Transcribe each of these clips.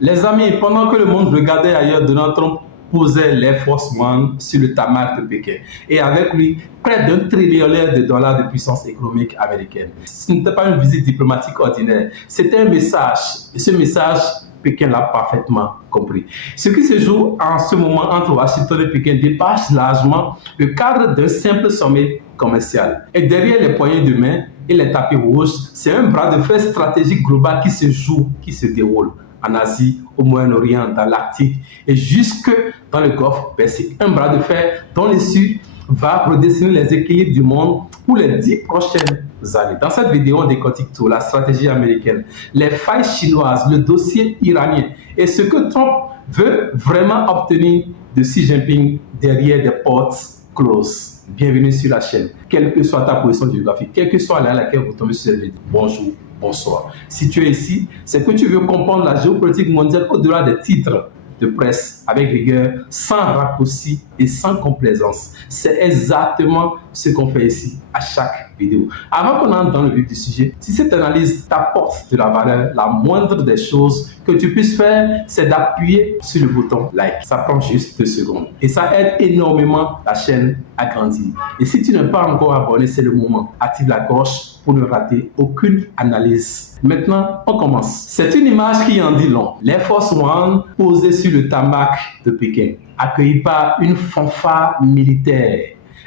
Les amis, pendant que le monde regardait ailleurs, Donald Trump posait l'Air Force One sur le tarmac de Pékin. Et avec lui, près d'1 trillion de dollars de puissance économique américaine. Ce n'était pas une visite diplomatique ordinaire, c'était un message. Et ce message, Pékin l'a parfaitement compris. Ce qui se joue en ce moment entre Washington et Pékin dépasse largement le cadre d'un simple sommet commercial. Et derrière les poignées de main et les tapis rouges, c'est un bras de fer stratégique global qui se joue, qui se déroule en Asie, au Moyen-Orient, dans l'Arctique et jusque dans le Golfe Persique. Un bras de fer dont l'issue va redessiner les équilibres du monde pour les 10 prochaines années. Dans cette vidéo, on décortique tout, la stratégie américaine, les failles chinoises, le dossier iranien et ce que Trump veut vraiment obtenir de Xi Jinping derrière des portes closes. Bienvenue sur la chaîne. Quelle que soit ta position géographique, quelle que soit l'heure à laquelle vous tombez sur cette vidéo, bonjour, bonsoir. Si tu es ici, c'est que tu veux comprendre la géopolitique mondiale au-delà des titres de presse avec rigueur, sans raccourci et sans complaisance. C'est exactement ce qu'on fait ici à chaque vidéo. Avant qu'on entre dans le vif du sujet, si cette analyse t'apporte de la valeur, la moindre des choses que tu puisses faire, c'est d'appuyer sur le bouton like. Ça prend juste 2 secondes et ça aide énormément la chaîne à grandir. Et si tu n'es pas encore abonné, c'est le moment. Active la cloche pour ne rater aucune analyse. Maintenant, on commence. C'est une image qui en dit long. L'Air Force One posée sur le tarmac de Pékin, accueilli par une fanfare militaire,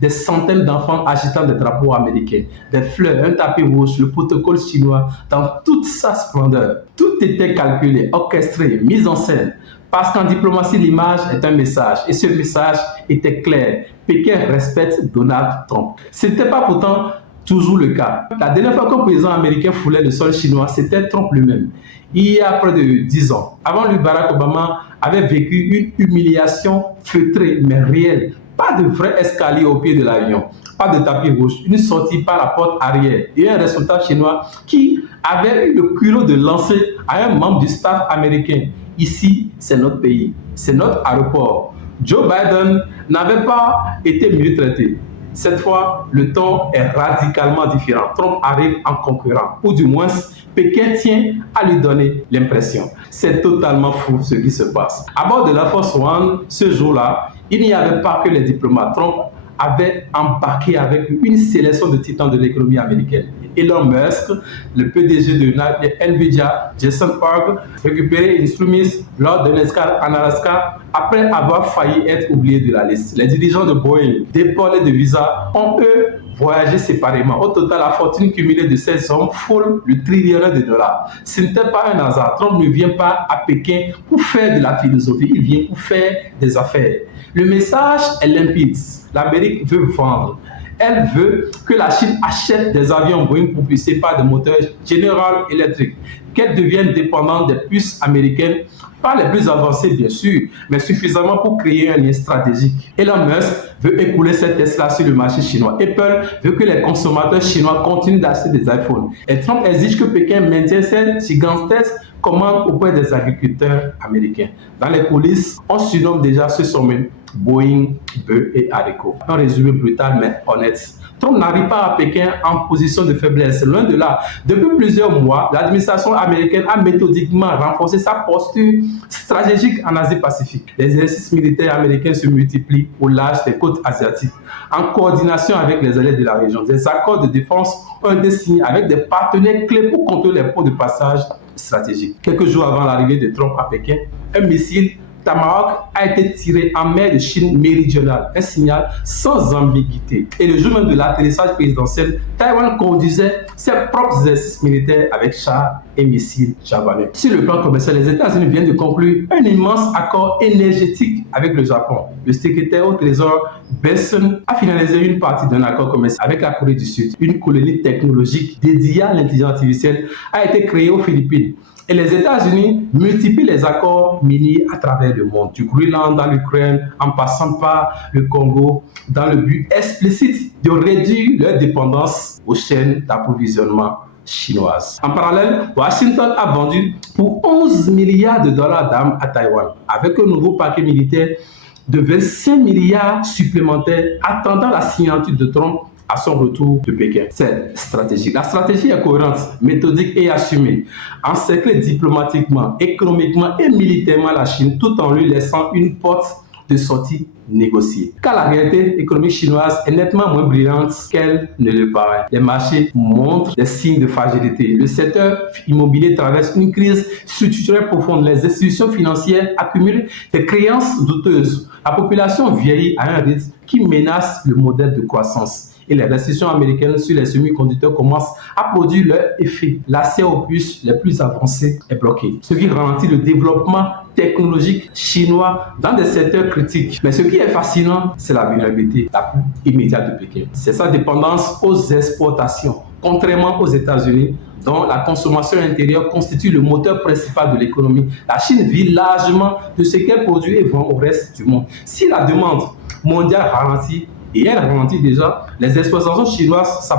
des centaines d'enfants agitant des drapeaux américains, des fleurs, un tapis rouge, le protocole chinois dans toute sa splendeur. Tout était calculé, orchestré, mis en scène. Parce qu'en diplomatie, l'image est un message. Et ce message était clair. Pékin respecte Donald Trump. Ce n'était pas pourtant toujours le cas. La dernière fois qu'un président américain foulait le sol chinois, c'était Trump lui-même. Il y a près de 10 ans. Avant lui, Barack Obama avait vécu une humiliation feutrée, mais réelle. Pas de vrai escalier au pied de l'avion, pas de tapis rouge, une sortie par la porte arrière et un responsable chinois qui avait eu le culot de lancer à un membre du staff américain. Ici, c'est notre pays, c'est notre aéroport. Joe Biden n'avait pas été mieux traité. Cette fois, le ton est radicalement différent. Trump arrive en concurrent, ou du moins, Pékin tient à lui donner l'impression. C'est totalement fou ce qui se passe. À bord de la Force One, ce jour-là, il n'y avait pas que les diplomates. Trump avait embarqué avec une sélection de titans de l'économie américaine. Elon Musk, le PDG de Nvidia, Jason Park, récupéré une Instrumis lors d'une escale en Alaska après avoir failli être oublié de la liste. Les dirigeants de Boeing, dépollés de visa, ont eux voyagé séparément. Au total, la fortune cumulée de ces hommes frôle le trillion de dollars. Ce n'était pas un hasard. Trump ne vient pas à Pékin pour faire de la philosophie, il vient pour faire des affaires. Le message est limpide. L'Amérique veut vendre. Elle veut que la Chine achète des avions Boeing propulsés par des moteurs General Electric, qu'elle devienne dépendante des puces américaines, pas les plus avancées bien sûr, mais suffisamment pour créer un lien stratégique. Elon Musk veut écouler cette Tesla sur le marché chinois. Apple veut que les consommateurs chinois continuent d'acheter des iPhones. Et Trump exige que Pékin maintienne cette gigantesque commande auprès des agriculteurs américains. Dans les coulisses, on surnomme déjà ce sommet Boeing, bœuf et haricots. Un résumé brutal mais honnête. Trump n'arrive pas à Pékin en position de faiblesse. Loin de là, depuis plusieurs mois, l'administration américaine a méthodiquement renforcé sa posture stratégique en Asie-Pacifique. Les exercices militaires américains se multiplient au large des côtes asiatiques, en coordination avec les alliés de la région. Des accords de défense ont été signés avec des partenaires clés pour contrôler les points de passage stratégiques. Quelques jours avant l'arrivée de Trump à Pékin, un missile Tomahawk a été tiré en mer de Chine méridionale, un signal sans ambiguïté. Et le jour même de l'atterrissage présidentiel, Taïwan conduisait ses propres exercices militaires avec chars et missiles japonais. Sur le plan commercial, les États-Unis viennent de conclure un immense accord énergétique avec le Japon. Le secrétaire au Trésor Besson a finalisé une partie d'un accord commercial avec la Corée du Sud. Une colonie technologique dédiée à l'intelligence artificielle a été créée aux Philippines. Et les États-Unis multiplient les accords miniers à travers le monde, du Groenland dans l'Ukraine, en passant par le Congo, dans le but explicite de réduire leur dépendance aux chaînes d'approvisionnement chinoises. En parallèle, Washington a vendu pour 11 milliards de dollars d'armes à Taïwan, avec un nouveau paquet militaire de 25 milliards supplémentaires attendant la signature de Trump à son retour de Pékin. C'est stratégique. La stratégie est cohérente, méthodique et assumée. Encercler diplomatiquement, économiquement et militairement la Chine tout en lui laissant une porte de sortie négociée. Car la réalité économique chinoise est nettement moins brillante qu'elle ne le paraît. Les marchés montrent des signes de fragilité. Le secteur immobilier traverse une crise structurelle profonde. Les institutions financières accumulent des créances douteuses. La population vieillit à un rythme qui menace le modèle de croissance. Et les restrictions américaines sur les semi-conducteurs commencent à produire leur effet. L'accès aux puces les plus avancées est bloqué, ce qui ralentit le développement technologique chinois dans des secteurs critiques. Mais ce qui est fascinant, c'est la vulnérabilité la plus immédiate de Pékin. C'est sa dépendance aux exportations. Contrairement aux États-Unis, dont la consommation intérieure constitue le moteur principal de l'économie, la Chine vit largement de ce qu'elle produit et vend au reste du monde. Si la demande mondiale ralentit, et elle ralentit déjà, les exportations chinoises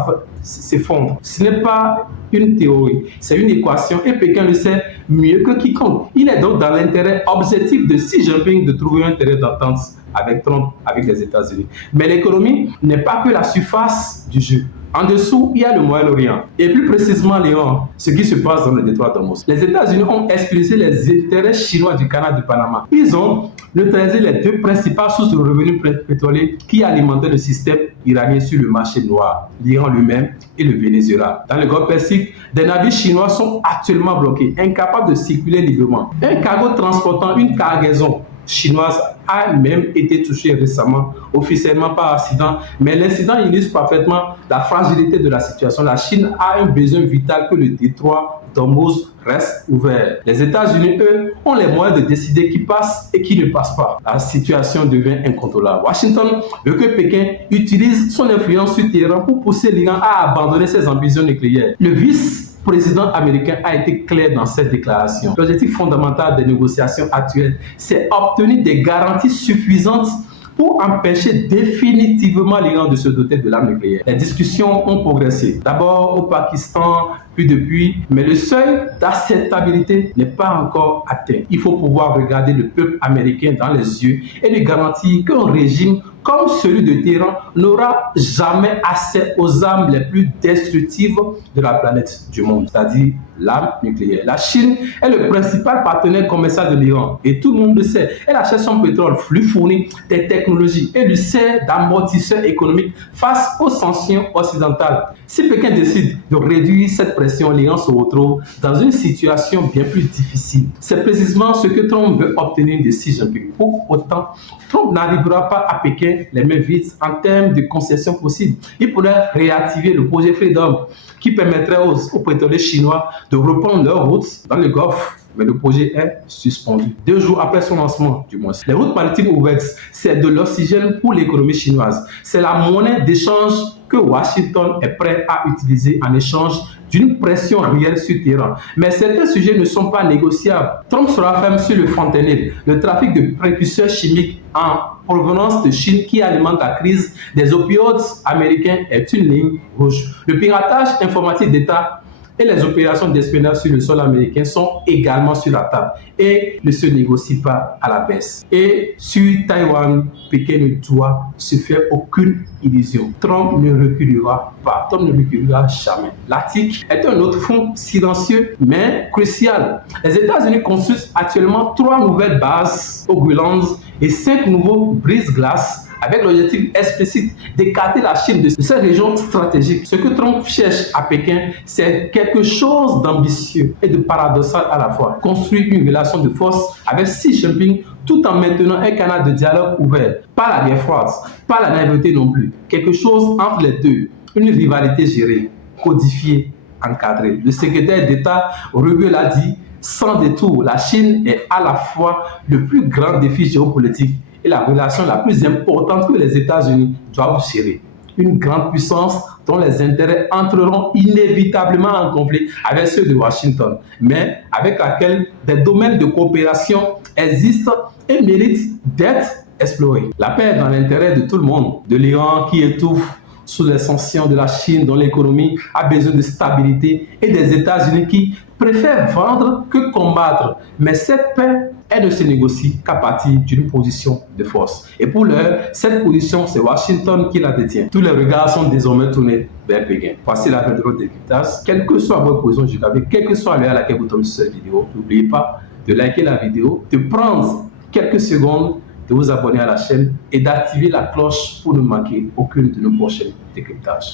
s'effondrent. Ce n'est pas une théorie, c'est une équation et Pékin le sait mieux que quiconque. Il est donc dans l'intérêt objectif de Xi Jinping de trouver un terrain d'entente avec Trump, avec les États-Unis. Mais l'économie n'est pas que la surface du jeu. En dessous, il y a le Moyen-Orient, et plus précisément l'Iran, ce qui se passe dans le détroit d'Ormuz. Les États-Unis ont expulsé les intérêts chinois du canal de Panama. Ils ont neutralisé les deux principales sources de revenus pétroliers qui alimentaient le système iranien sur le marché noir, l'Iran lui-même et le Venezuela. Dans le Golfe Persique, des navires chinois sont actuellement bloqués, incapables de circuler librement. Un cargo transportant une cargaison chinoise a même été touché récemment, officiellement par accident, mais l'incident illustre parfaitement la fragilité de la situation. La Chine a un besoin vital que le détroit d'Ormuz reste ouvert. Les États-Unis, eux, ont les moyens de décider qui passe et qui ne passe pas. La situation devient incontrôlable. Washington veut que Pékin utilise son influence sur Téhéran pour pousser l'Iran à abandonner ses ambitions nucléaires. Le vice-président américain a été clair dans cette déclaration. L'objectif fondamental des négociations actuelles, c'est obtenir des garanties suffisantes pour empêcher définitivement l'Iran de se doter de l'arme nucléaire. Les discussions ont progressé. D'abord au Pakistan, puis depuis, mais le seuil d'acceptabilité n'est pas encore atteint. Il faut pouvoir regarder le peuple américain dans les yeux et lui garantir qu'un régime comme celui de Téhéran n'aura jamais accès aux armes les plus destructives de la planète du monde, c'est-à-dire l'arme nucléaire. La Chine est le principal partenaire commercial de l'Iran et tout le monde le sait. Elle achète son pétrole, lui fournit des technologies et lui sert d'amortisseur économique face aux sanctions occidentales. Si Pékin décide de réduire cette pression, l'Iran se retrouve dans une situation bien plus difficile. C'est précisément ce que Trump veut obtenir de Xi Jinping. Pour autant, Trump n'arrivera pas à Pékin les mains vides en termes de concessions possibles. Il pourrait réactiver le projet Freedom qui permettrait aux pétroliers chinois de reprendre leur route dans le Golfe. Mais le projet est suspendu. 2 jours après son lancement, du moins. Les routes maritimes ouvertes, c'est de l'oxygène pour l'économie chinoise. C'est la monnaie d'échange que Washington est prêt à utiliser en échange d'une pression réelle sur Téhéran. Mais certains sujets ne sont pas négociables. Trump sera ferme sur le fentanyl, le trafic de précurseurs chimiques en provenance de Chine qui alimente la crise des opioïdes américains est une ligne rouge. Le piratage informatique d'État et les opérations d'espionnage sur le sol américain sont également sur la table et ne se négocient pas à la baisse. Et sur Taïwan, Pékin ne doit se faire aucune illusion. Trump ne reculera pas. Trump ne reculera jamais. L'Arctique est un autre front silencieux mais crucial. Les États-Unis construisent actuellement 3 nouvelles bases au Groenland et 5 nouveaux brise-glaces avec l'objectif explicite d'écarter la Chine de cette région stratégique. Ce que Trump cherche à Pékin, c'est quelque chose d'ambitieux et de paradoxal à la fois. Construire une relation de force avec Xi Jinping tout en maintenant un canal de dialogue ouvert. Pas la guerre froide, pas la naïveté non plus. Quelque chose entre les deux. Une rivalité gérée, codifiée, encadrée. Le secrétaire d'État Rubio l'a dit, sans détour, la Chine est à la fois le plus grand défi géopolitique et la relation la plus importante que les États-Unis doivent gérer. Une grande puissance dont les intérêts entreront inévitablement en conflit avec ceux de Washington, mais avec laquelle des domaines de coopération existent et méritent d'être explorés. La paix est dans l'intérêt de tout le monde, de l'Iran qui étouffe sous les sanctions de la Chine dont l'économie a besoin de stabilité et des États-Unis qui préfèrent vendre que combattre. Mais cette paix elle ne se négocie qu'à partir d'une position de force. Et pour l'heure, cette position, c'est Washington qui la détient. Tous les regards sont désormais tournés vers Pékin. Voici la fin de notre décryptage. Quelle que soit votre position géographique, quelle que soit l'heure à laquelle vous tombez sur cette vidéo, n'oubliez pas de liker la vidéo, de prendre quelques secondes, de vous abonner à la chaîne et d'activer la cloche pour ne manquer aucune de nos prochaines décryptages.